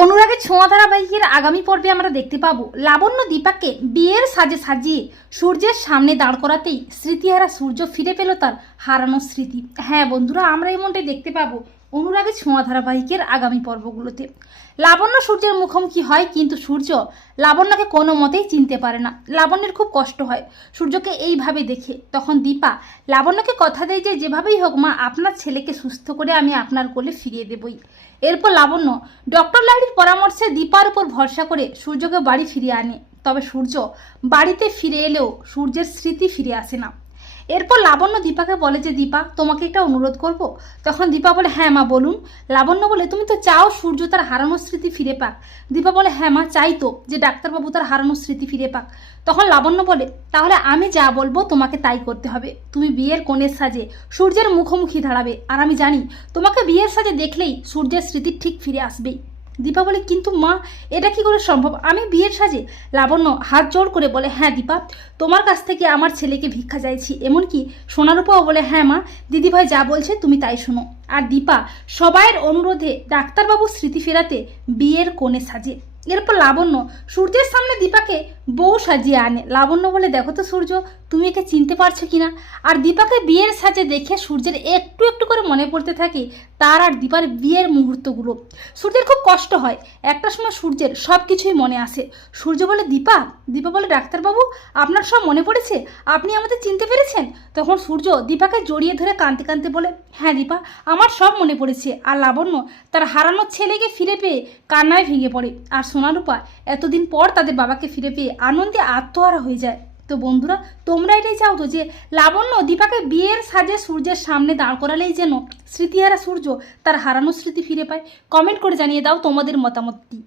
অনুরাগের ছোঁয়া ধারাবাহিকের আগামী পর্বে আমরা দেখতে পাবো লাবণ্য দীপাকে বিয়ের সাজে সাজিয়ে সূর্যের সামনে দাঁড় করাতেই স্মৃতিহারা সূর্য ফিরে পেল তার হারানো স্মৃতি। হ্যাঁ বন্ধুরা, আমরা এমনটাই দেখতে পাবো অনুরাগের ছোঁয়া ধারাবাহিকের আগামী পর্বগুলোতে। লাবণ্য সূর্যের মুখোমুখি হয় কিন্তু সূর্য লাবণ্যকে কোনো মতেই চিনতে পারে না। লাবণ্যের খুব কষ্ট হয় সূর্যকে এইভাবে দেখে। তখন দীপা, লাবণ্যকে কথা দেয় যে যেভাবেই হোক মা, আপনার ছেলেকে সুস্থ করে আমি আপনার কোলে ফিরিয়ে দেবই। এরপর লাবণ্য, ডক্টর লাহিড়ির পরামর্শে দীপার উপর ভরসা করে সূর্যকে বাড়ি ফিরিয়ে আনে। তবে সূর্য বাড়িতে ফিরে এলেও সূর্যের স্মৃতি ফিরে আসে না। এরপর লাবণ্য দীপাকে বলে যে, দীপা, তোমাকে একটা অনুরোধ করব। তখন দীপা বলে হ্যাঁ মা, বলুন। লাবণ্য বলে, তুমি তো চাও সূর্য তার হারানো স্মৃতি ফিরে পাক। দীপা বলে হ্যাঁ মা, চাই তো যে ডাক্তারবাবু তার হারানো স্মৃতি ফিরে পাক। তখন লাবণ্য বলে, তাহলে আমি যা বলব তোমাকে তাই করতে হবে। তুমি বিয়ের কোণের সাজে সূর্যের মুখোমুখি দাঁড়াবে। আর আমি জানি, তোমাকে বিয়ের সাজে দেখলেই সূর্যের স্মৃতি ঠিক ফিরে আসবেই। দীপা বলে, কিন্তু মা, এটা কি করে সম্ভব? আমি বিয়ের সাজে লাবণ্য হাত জোর করে বলে হ্যাঁ দীপা, তোমার কাছ থেকে আমার ছেলেকে ভিক্ষা চাইছি। এমনকি সোনারূপাও বলে হ্যাঁ মা দিদিভাই যা বলছে তুমি তাই শোনো। আর দীপা সবাইয়ের অনুরোধে ডাক্তারবাবু স্মৃতি ফেরাতে বিয়ের কোণে সাজে। এরপর লাবণ্য সূর্যের সামনে দীপাকে বউ সাজিয়ে আনে। লাবণ্য বলে, দেখো তো সূর্য, তুমি একে চিনতে পারছ কি না আর দীপাকে বিয়ের সাজে দেখে সূর্যের একটু একটু করে মনে পড়তে থাকে তার আর দীপার বিয়ের মুহূর্তগুলো। সূর্যের খুব কষ্ট হয়। একটা সময় সূর্যের সব কিছুই মনে আসে। সূর্য বলে, দীপা দীপা বলে, ডাক্তারবাবু, আপনার সব মনে পড়েছে? আপনি আমাদের চিনতে পেরেছেন? তখন সূর্য দীপাকে জড়িয়ে ধরে কাঁদতে কাঁদতে বলে হ্যাঁ দীপা, আমার সব মনে পড়েছে। আর লাবণ্য তার হারানো ছেলেকে ফিরে পেয়ে কান্নায় ভেঙে পড়ে। আর সোনারূপা এতদিন পর তাদের বাবাকে ফিরে পেয়ে আনন্দে আত্মহারা হয়ে যায়। তো বন্ধুরা, তোমরা এটাই চাও তো যে লাবণ্য দীপাকে বিয়ের সাজে সূর্যের সামনে দাঁড় করালেই যেন স্মৃতিহারা সূর্য তার হারানো স্মৃতি ফিরে পায়? কমেন্ট করে জানিয়ে দাও তোমাদের মতামতটি।